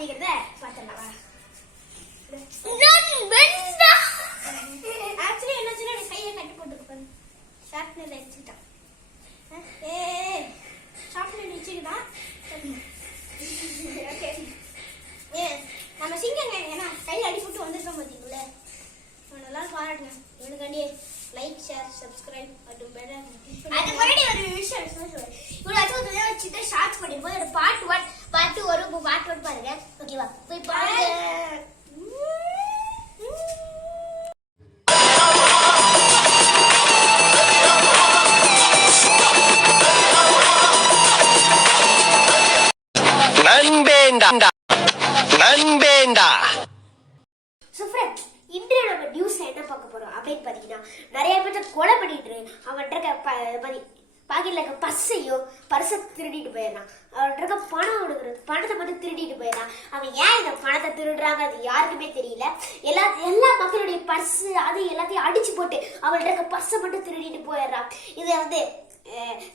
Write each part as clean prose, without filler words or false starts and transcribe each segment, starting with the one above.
அப்படிங்கறத பாத்துடலாம். ஆக்சுவலி என்னாச்சுன்னா கையை கட்டி போட்டுருப்பேன். ஷார்ப்னர் வச்சுக்கிட்டான். ஷார்ப்னர் வச்சுக்கிட்டான். ஓகே நம்ம சிங்கங்க ஏன்னா கையில் அடிபட்டு வந்துருக்கோம் பார்த்தீங்களா. நல்லா பாராட்டுங்க. இவனுக்காண்டி லைக் ஷேர் சப்ஸ்கிரைப் மற்றும் பெல். அது முன்னாடி ஒரு விஷயம் சொல்லுவேன். இவ்வளோ வச்சுட்டு ஷார்ட்ஸ் பண்ணிருப்போம். ஒரு பார்ட் 1 பார்ட் 2 வரும். பார்ட் 1 பாருங்க. ஓகேவா? போய் பாருங்க. இன்றைய நம்ம நியூஸ்ல என்ன பார்க்க போறோம் அப்படின்னு பாத்தீங்கன்னா, நிறைய பேர் கொலை பண்ணிட்டு அவன்கிட்ட பாக்கெட்ல இருக்க பர்ஸை திருடிட்டு போயிடறான். அவன்கிட்ட பணத்தை மட்டும் திருடிட்டு போயிடறான். அவன் ஏன் இந்த பணத்தை திருடுறாங்க அது யாருக்குமே தெரியல. எல்லா மக்களுடைய பர்ஸ் அது எல்லாத்தையும் அடிச்சு போட்டு அவன்கிட்ட இருக்க பர்ஸை மட்டும் திருடிட்டு போயிடுறான். இது வந்து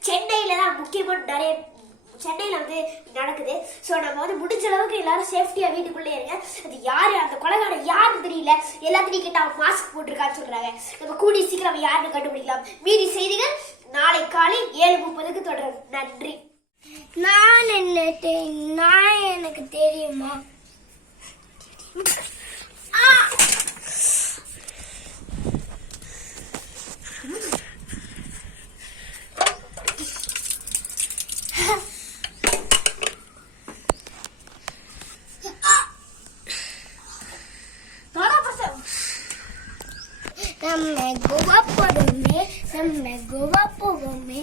சென்னையில தான் முக்கியமான சென்னையில் வந்து நடக்குது. ஸோ நம்ம வந்து முடிஞ்ச அளவுக்கு எல்லாரும் சேஃப்டியாக வீட்டுக்குள்ளே இருங்க. அது யார் அந்த கொலைகாரன் யாருன்னு தெரியல. எல்லாத்தையும் கேட்டால் அவன் மாஸ்க் போட்டிருக்கான்னு சொல்கிறாங்க. நம்ம கூடி சீக்கிரம் அவன் யாருன்னு கண்டுபிடிக்கலாம். மீதி செய்திகள் நாளை காலை 7:30க்கு தொடரும். நன்றி. நான் எனக்கு தெரியுமா? நம்ம கோவா போவோமே.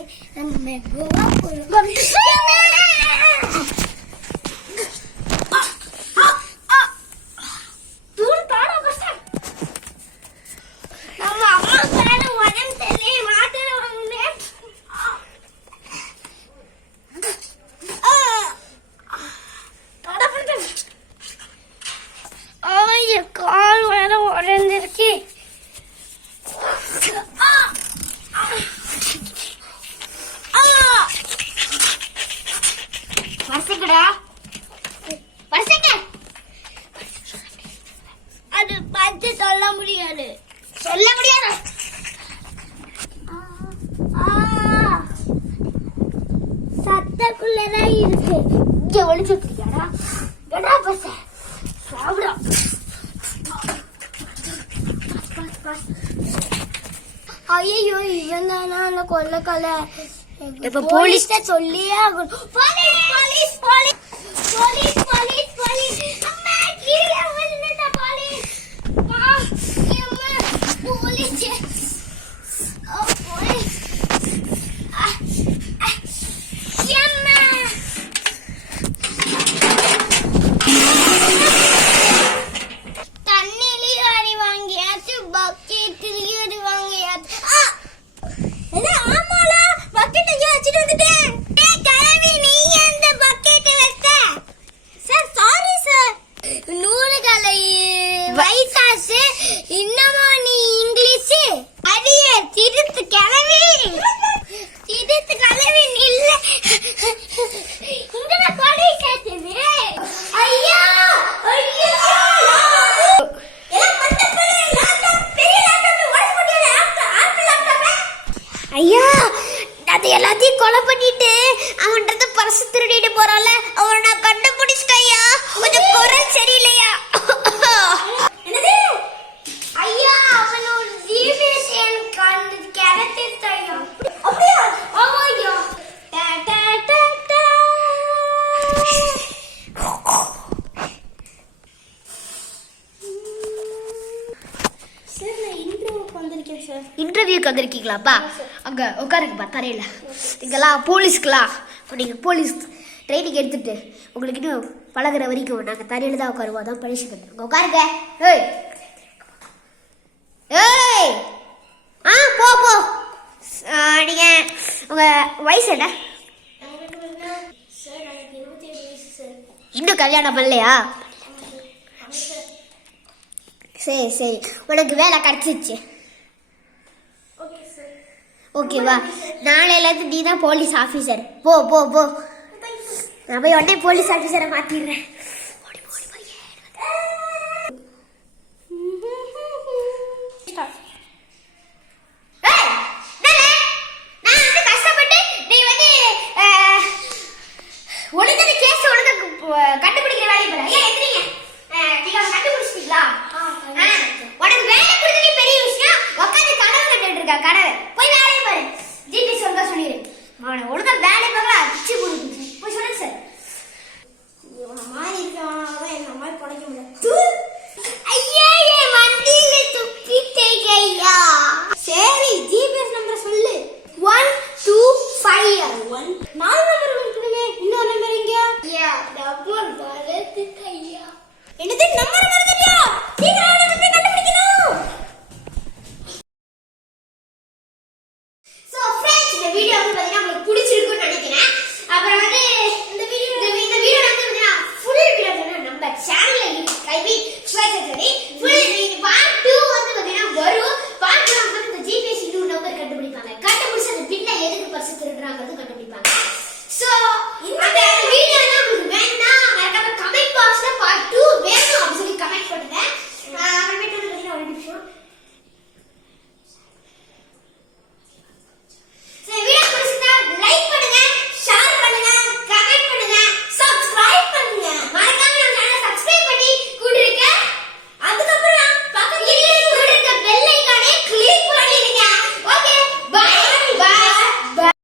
கால் வேற உடஞ்சிருக்கு. அது பார்த்து சொல்ல முடியாது. சத்தக்குள்ளதான் இருக்கு. இங்க ஒளிச்சுட்டியாடா? ஐயோ இவன் தானா அந்த கொள்ளக்கலை? இப்ப போலீஸ் சொல்லியே ஆகணும். ஐயா அது எல்லாத்தையும் கொலை பண்ணிட்டு அவன்கிட்ட பர்ஸ் திருடிட்டு போறான்ல, அவனை நான் கண்டுபிடிச்சிட்டேன். ஐயா கொஞ்சம் குரல் சரியில்லையா? ஐயா அவனோட ஜிபிஎஸ் கேரக்டர் ஐயா. அப்படியா? ஆமா ஐயா. இன்டர்வியூக்கு வந்திருக்கீங்களாப்பா? அங்கே உட்காருங்கப்பா தரையில். இங்கெல்லாம் போலீஸ்க்குலாம் நீங்கள் போலீஸ் ட்ரைனிங் எடுத்துட்டு உங்களுக்கு இன்னும் பழகிற வரைக்கும் நாங்கள் தரையில் தான் உட்காருவோம். அதான் பனிஷ்மெண்ட். அங்கே உட்காருங்க. ஏய் ஏய் போ நீங்கள் உங்கள் வயசு என்ன? இன்னும் கல்யாணம் பண்ணலையா? சரி உனக்கு வேலை கிடச்சிச்சு. ஓகேவா? நாளையிலேருந்து நீ தான் போலீஸ் ஆஃபீஸர். போ நான் போய் உடனே போலீஸ் ஆஃபீஸரை மாற்றிடுறேன்.